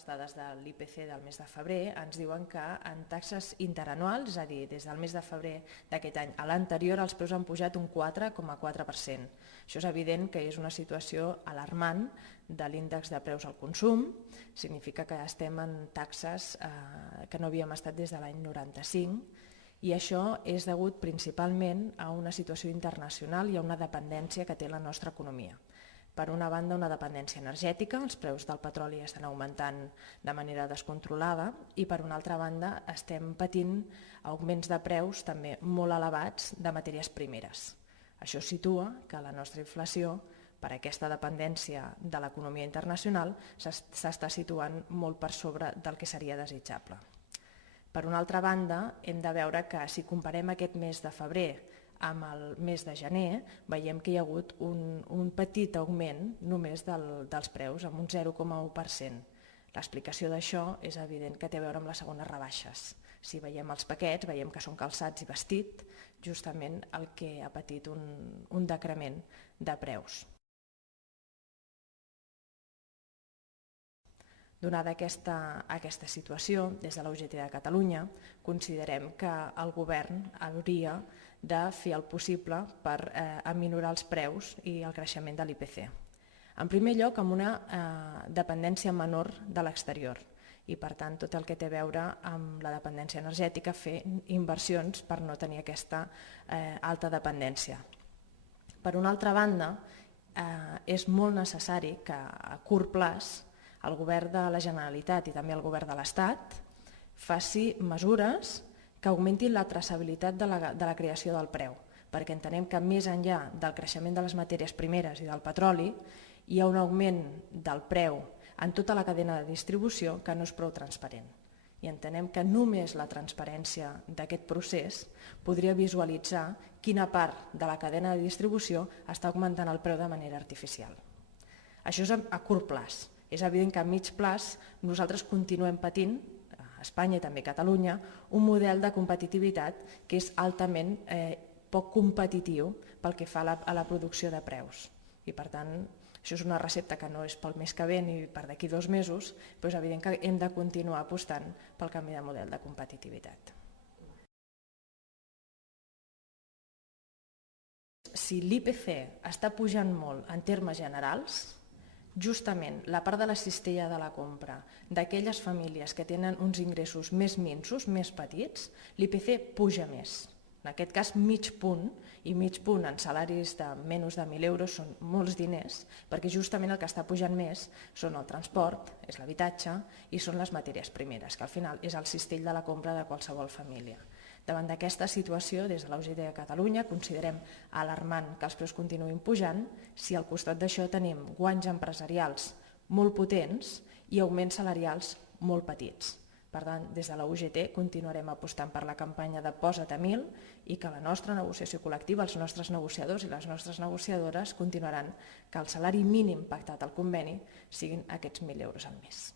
les dades de l'IPC del mes de febrer ens diuen que en taxes interanuals, és a dir, des del mes de febrer d'aquest any a l'anterior, els preus han pujat un 4,4%. Això és evident que és una situació alarmant de l'índex de preus al consum, significa que estem en taxes que no havíem estat des de l'any 95, i això és degut principalment a una situació internacional i a una dependència que té la nostra economia. Per una banda, una dependència energètica, els preus del petroli estan augmentant de manera descontrolada, i per una altra banda estem patint augments de preus també molt elevats de matèries primeres. Això situa que la nostra inflació, per aquesta dependència de l'economia internacional, s'està situant molt per sobre del que seria desitjable. Per una altra banda, hem de veure que si comparem aquest mes de febrer amb el mes de gener, veiem que hi ha hagut un petit augment només dels preus, amb un 0,1%. L'explicació d'això és evident que té a veure amb les segones rebaixes. Si veiem els paquets, veiem que són calçats i vestit, justament el que ha patit un decrement de preus. Donada aquesta situació, des de la UGT de Catalunya, considerem que el govern hauria de fer el possible per aminorar els preus i el creixement de l'IPC. En primer lloc, amb una dependència menor de l'exterior i, per tant, tot el que té a veure amb la dependència energètica, fer inversions per no tenir aquesta alta dependència. Per una altra banda, és molt necessari que a curt termini el govern de la Generalitat i també el govern de l'Estat faci mesures que augmentin la traçabilitat de la creació del preu, perquè entenem que més enllà del creixement de les matèries primeres i del petroli hi ha un augment del preu en tota la cadena de distribució que no és prou transparent. I entenem que només la transparència d'aquest procés podria visualitzar quina part de la cadena de distribució està augmentant el preu de manera artificial. Això és a curt termini. És evident que a mig termini nosaltres continuem patint, a Espanya i també a Catalunya, un model de competitivitat que és altament poc competitiu pel que fa a la producció de preus. I per tant, això és una recepta que no és pel mes que ve ni per d'aquí 2 mesos, però és evident que hem de continuar apostant pel canvi de model de competitivitat. Si l'IPC està pujant molt en termes generals, justament la part de la cistella de la compra d'aquelles famílies que tenen uns ingressos més minsos, més petits, l'IPC puja més. En aquest cas, mig punt, i mig punt en salaris de menys de 1.000 euros són molts diners, perquè justament el que està pujant més són el transport, és l'habitatge i són les matèries primeres, que al final és el cistell de la compra de qualsevol família. Davant d'aquesta situació, des de la UGT de Catalunya, considerem alarmant que els preus continuïn pujant si al costat d'això tenim guanys empresarials molt potents i augments salarials molt petits. Per tant, des de la UGT continuarem apostant per la campanya de Posa't a 1.000 i que la nostra negociació col·lectiva, els nostres negociadors i les nostres negociadores continuaran que el salari mínim pactat al conveni siguin aquests 1.000 euros al mes.